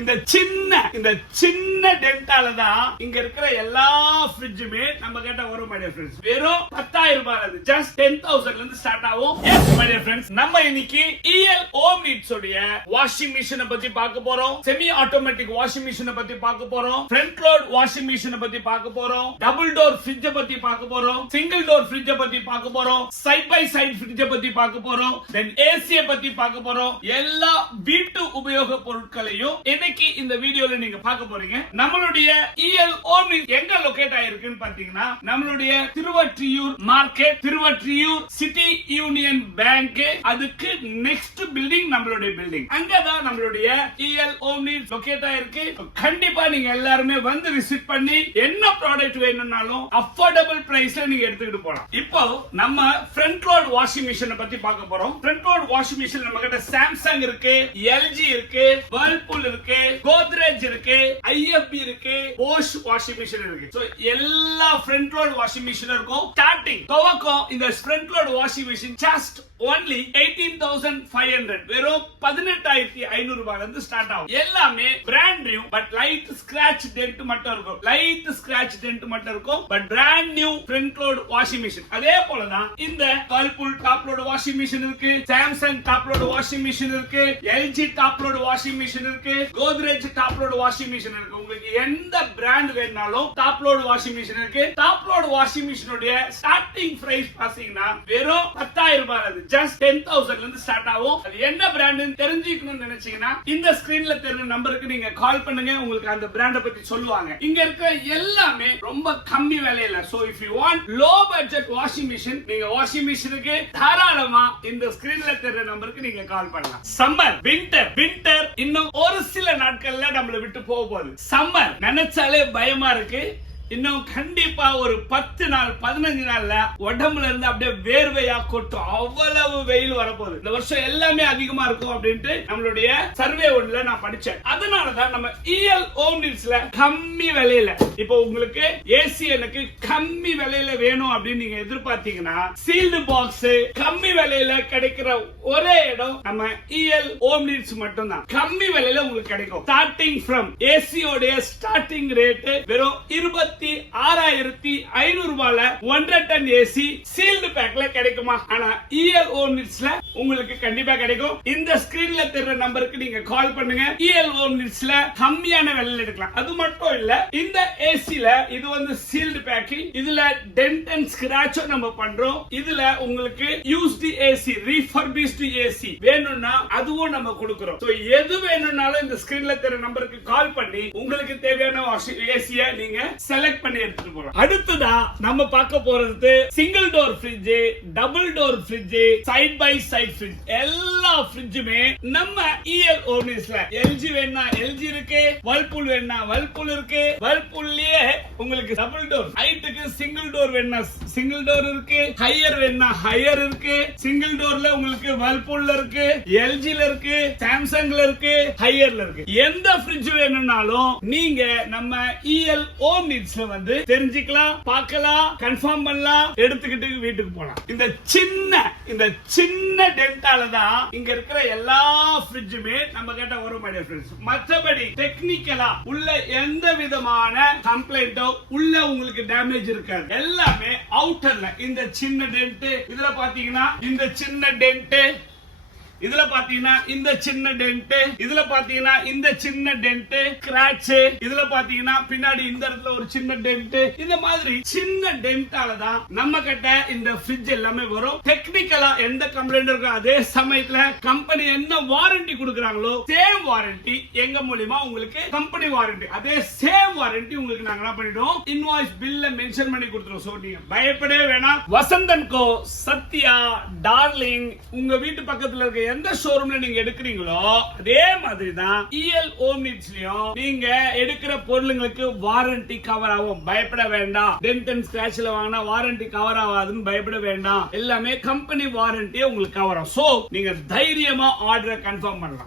இந்த சின்ன டென்டால தான் இங்க இருக்கிற எல்லா ஃப்ரிட்ஜுமே நம்ம கிட்ட வரும் மை டியர் ஃப்ரெண்ட்ஸ். வெறும் 10,000 ரூபாய் அது. ஜஸ்ட் 10,000ல இருந்து ஸ்டார்ட் ஆகும். எஸ் மை டியர் ஃப்ரெண்ட்ஸ், நம்ம இன்னைக்கு EL ஹோம் நீட்ஸ் உடைய வாஷிங் மிஷினை பத்தி பார்க்க போறோம். செமி ஆட்டோமேட்டிக் வாஷிங் மிஷினை பத்தி பார்க்க போறோம். ஃப்ரண்ட் லோட் வாஷிங் மிஷினை பத்தி பார்க்க போறோம். டபுள் டோர் ஃப்ரிட்ஜை பத்தி பார்க்க போறோம். சிங்கிள் டோர் ஃப்ரிட்ஜை பத்தி பார்க்க போறோம். சைட் பை சைட் ஃப்ரிட்ஜை பத்தி பார்க்க போறோம். தென் ஏசியை பத்தி பார்க்க போறோம். எல்லா வீட்டு உபயோக பொருட்களையும் இன்னைக்கு இந்த வீடியோல நீங்க பார்க்க போறீங்க. நம்மளுடைய EL ஹோம் நீட்ஸ் எங்க லொகேட் ஆயிருக்குன்னு பாத்தீங்கன்னா, நம்மளுடைய Thiruvottiyur market, Thiruvottiyur city union bank, அதுக்கு நெக்ஸ்ட் பில்டிங் நம்மளுடைய பில்டிங். அங்கதான் நம்மளுடைய EL ஹோம் நீட்ஸ் லொகேட் ஆயிருக்கு. கண்டிப்பா நீங்க எல்லாருமே வந்து விசிட் பண்ணி என்ன ப்ராடக்ட் வேணும்னாலும் அஃபோர்டபிள் பிரைஸ்ல நீங்க எடுத்துக்கிட்டு போலாம். இப்போ நம்ம ஃப்ரண்ட் லோட் வாஷிங் மிஷினை பத்தி பார்க்க போறோம். ஃப்ரண்ட் லோட் வாஷிங் மிஷின் நம்ம கிட்ட சாம்சங் இருக்கு, LG இருக்கு, வேர்ல்பூல் இருக்கு, கோத்ரேஜ் இருக்கு, IFB இருக்கு, போஷ் வாஷிங் மிஷின் இருக்கு. சோ எல்லா ஃப்ரண்ட் லோட் வாஷிங் மிஷின் இருக்கும். ஸ்டார்டிங் துவக்கம் இந்த front load washing machine just only 18,500, வெறும் 18,500 ரூபாயில இருந்து ஸ்டார்ட் ஆகும். எல்லாமே brand new, but light scratch dent மட்டும் இருக்கும். லைட் ஸ்கிராட்ச் டென்ட் மட்டும் இருக்கும், but brand new front load washing machine. அதே போல தான் இந்த Whirlpool top load washing machine இருக்கு, Samsung top load washing machine இருக்கு, LG top load washing machine இருக்கு, Godrej top load washing machine இருக்கு. உங்களுக்கு எந்த பிராண்ட் வேணாலும் டாப் லோட் வாஷிங் மிஷின் இருக்கு. டாப் லோட் வாஷிங் மிஷினுடைய ஸ்டார்டிங் பிரைஸ் பாத்தீங்கன்னா வெறும் 10,000 ரூபாய். ஜஸ்ட் 10,000ல இருந்து ஸ்டார்ட் ஆகும். அது என்ன பிராண்ட்னு தெரிஞ்சுக்கணும்னு நினைச்சீங்கன்னா இந்த ஸ்கிரீன்ல தெரியுற நம்பருக்கு நீங்க கால் பண்ணுங்க. உங்களுக்கு அந்த பிராண்ட பத்தி சொல்லுவாங்க. இங்க இருக்க எல்லாமே ரொம்ப கம்மி விலையில. So if you want low budget washing machine, நீங்க வாஷிங் மிஷினுக்கு தாராளமா இந்த ஸ்கிரீன்ல தெரியுற நம்பருக்கு நீங்க கால் பண்ணலாம். சம்மர், வின்டர் இன்னும் ஒரு சில நாட்கள்ல நம்மள விட்டு போக போகுது. சம்மர் நினைச்சாலே பயமா இருக்கு. இன்னும் கண்டிப்பா ஒரு 10 நாள் 15 நாள்ல உடம்புல இருந்து அப்படியே வேர்வையா கொட்டும். அவ்வளவு வெயில் வரப்போகுது. இந்த வருஷம் எல்லாமே அதிகமா இருக்கும் அப்படின்ட்டு நம்மளுடைய சர்வே ஒன்ல நான் படிச்சேன். அதனாலதான் நம்ம EL ஹோம் நீட்ஸ்ல கம்மி விலையில, இப்போ உங்களுக்கு ஏசி எனக்கு கம்மி விலையில வேணும் அப்படின்னு நீங்க எதிர்பார்த்தீங்கன்னா, சீல்டு பாக்ஸ் கம்மி விலையில கிடைக்கிற ஒரே இடம் நம்ம EL ஹோம் நீட்ஸ் மட்டும் தான். கம்மி விலையில உங்களுக்கு கிடைக்கும். ஸ்டார்டிங் ஃப்ரம் ஏசியோட ஸ்டார்டிங் ரேட் வெறும் 26,500 ரூபாயில 100 டன் ஏசி சீல்டு பேக்ல கிடைக்குமா? ஆனா EL ஹோம் நீட்ஸ்ல உங்களுக்கு கண்டிப்பா கிடைக்கும். இந்த ஸ்கிரீன்ல தெரியுற நம்பருக்கு நீங்க கால் பண்ணுங்க. EL ஹோம் நீட்ஸ்ல கம்மியான விலையில எடுக்கலாம். அது மட்டும் இல்ல, இந்த ஏசில இது வந்து சீல்டு பேக்கிங். இதுல டென்ட் அண்ட் ஸ்கிராட்ச் நம்ம பண்றோம். இதுல உங்களுக்கு யூஸ்டு ஏசி, ரீஃபர்பிஷ்டு ஏசி வேணும்னா அதுவும் நம்ம கொடுக்கிறோம். சோ எது வேணும்னாலும் இந்த ஸ்கிரீன்ல தெரியுற நம்பருக்கு கால் பண்ணி உங்களுக்கு தேவையான ஏசியை நீங்க செலக்ட் பண்ணி எடுத்துட்டு போறோம். அடுத்ததா நம்ம பார்க்க போறது single door fridge, double door fridge, side by side fridge. எல்லா ஃப்ரிட்ஜுமே நம்ம EL ஹோம் நீட்ஸ்ல LG வேணா LG இருக்கு, வேர்ல்பூல் வேணா வேர்ல்பூல் இருக்கு. வேர்ல்பூல்லயே உங்களுக்கு டபுள் டோர் ஹைட்டுக்கு சிங்கிள் டோர் வேணா சிங்கிள் டோர் இருக்கு, ஹையர் வேணா ஹையர் இருக்கு. சிங்கிள் டோர்ல உங்களுக்கு வேர்ல்பூல்ல இருக்கு, LGல இருக்கு, சாம்சங்ல இருக்கு, ஹையர்ல இருக்கு. எந்த ஃப்ரிட்ஜ் வேணும்னாலும் நீங்க நம்ம EL ஹோம் நீட்ஸ்ல வந்து தெரிஞ்சுக்கலாம், பார்க்கலாம், கன்ஃபார்ம் பண்ணலாம், எடுத்துக்கிட்டு வீட்டுக்கு போலாம். இந்த சின்ன டென்டால தான் இங்க இருக்கிற எல்லா ஃப்ரிட்ஜுமே நம்ம கிட்ட வரும் மை டியர் ஃப்ரெண்ட்ஸ். மற்றபடி டெக்னிக்கலா உள்ள எந்த விதமான கம்ப்ளைண்டோ உள்ள உங்களுக்கு டேமேஜ் இருக்காது. எல்லாமே அவுட்டர்ல இந்த சின்ன டென்ட், இதுல பாத்தீங்கன்னா இந்த சின்ன டென்ட், இதுல பாத்தீங்கன்னா இந்த சின்ன டென்ட், இதுல பாத்தீங்கன்னா இந்த சின்ன டென்ட் ஸ்கிராட்ச், இதுல பாத்தீங்கன்னா பின்னாடி இந்த இடத்துல ஒரு சின்ன டென்ட். இந்த மாதிரி சின்ன டென்ட்டால தான் நம்ம கிட்ட இந்த ஃப்ரிட்ஜ் எல்லாமே வரும். டெக்னிக்கலா எந்த கம்ப்ளைண்ட் இருக்கோ அதே சமயத்துல கம்பெனி என்ன வாரண்டி கொடுக்கறாங்களோ சேம் வாரண்டி எங்க மூலமா உங்களுக்கு கம்பெனி வாரண்டி, அதே சேம் வாரண்டி உங்களுக்கு நாங்க என்ன பண்ணிடுவோம், இன்வாய்ஸ் பில்ல மென்ஷன் பண்ணி கொடுத்துறோம். சோ நீங்க பயப்படவே வேணாம். வசந்தன் கோ, சத்யா, டார்லிங், உங்க வீட்டு பக்கத்துல இருக்க எந்த ஷோரூம்ல நீங்க எடுக்கிறீங்களோ அதே மாதிரி தான் EL ஹோம் நீட்ஸ்லயும் நீங்க எடுக்கிற பொருளுங்களுக்கு வாரண்டி கவர் ஆகும். பயப்பட வேண்டாம். டென்ட் அண்ட் ஸ்கிராட்ச்ல வாங்கினா வாரண்டி கவர் ஆகாதுன்னு பயப்பட வேண்டாம். எல்லாமே கம்பெனி வாரண்டி உங்களுக்கு கவர் ஆகும். சோ நீங்க தைரியமா ஆர்டரை கன்ஃபார்ம் பண்ணலாம்.